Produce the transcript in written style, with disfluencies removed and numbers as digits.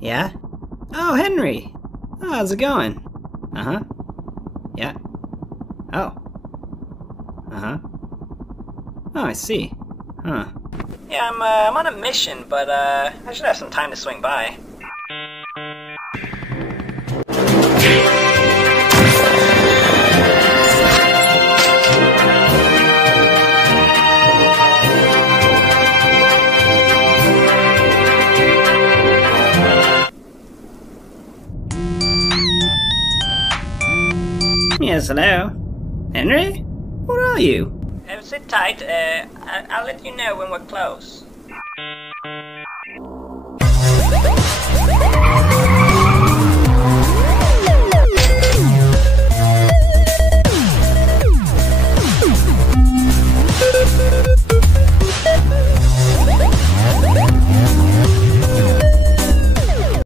Yeah? Oh, Henry! Oh, how's it going? Uh-huh. Yeah. Oh. Uh-huh. Oh, I see. Huh. Yeah, I'm on a mission, but, I should have some time to swing by. Yes, hello? Henry? Where are you? Sit tight, I'll let you know when we're close.